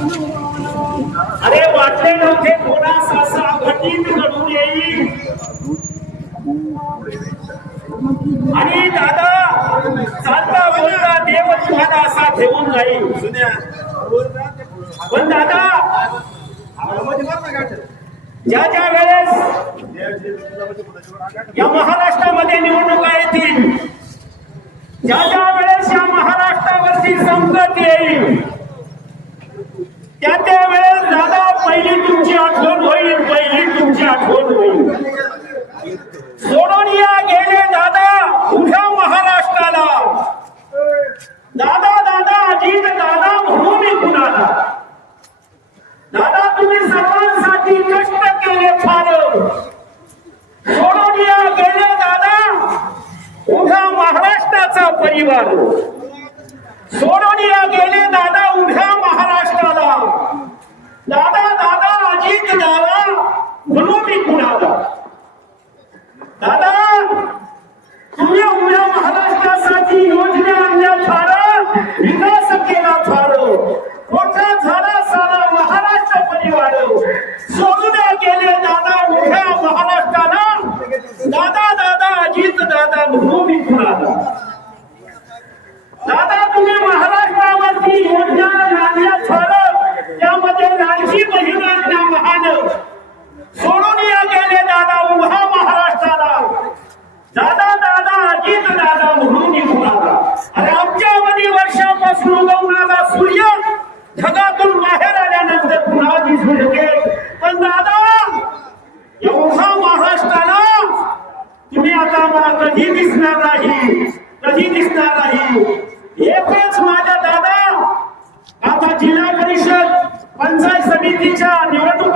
अरे वाटले नव्हते कोणास असा घटित घडून येईल. आणि दादा चालता बोलता देव तुम्हाला असा ठेवून जाईल. पण दादा ज्या ज्या वेळेस या महाराष्ट्रामध्ये निवडणुका येतील, ज्या ज्या वेळेस या महाराष्ट्रावरती संकट येईल, त्या त्या वेळेस दादा पहिली तुमची आठवण होईल, पहिली तुमची आठवण होईल. सोडून या गेले दादा उभ्या महाराष्ट्राला. दादा दादा अजित दादा म्हणून कुणाला. दादा तुम्ही सर्वांसाठी कष्ट केले फार. सोडून या गेले दादा उभ्या महाराष्ट्राचा परिवार. सोडून या गेले दादा उभ्या महाराष्ट्राला. दादा दादा अजित दादा म्हणून मी कुणाला. दादा तुम्ही उभ्या महाराष्ट्रासाठी योजना आणल्या फार, विकास केला फार, मोठा झाला सारा महाराष्ट्र परिवार. सोडून गेले दादा उभ्या महाराष्ट्राला. दादा दादा अजित दादा म्हणून मी कुणाला. दादा तुम्ही महाराष्ट्रावरती योजना आणल्या फार, त्यामध्ये लाडकी बहीण योजना महान. सोडून या गेले दादा उभा महाराष्ट्राला. दादा दादा अजित दादा म्हणून कुणाला. अरे अब्जावधी वर्षापासून उगवणारा सूर्य ढगातून बाहेर आल्यानंतर पुन्हा दिसू शकेल. पण दादा या उभा महाराष्ट्राला तुम्ही आता मला कधी दिसणार नाही, कधी दिसणार नाही. एकच माझ्या दादा आता जिल्हा परिषद पंचायत समितीच्या निवडणूक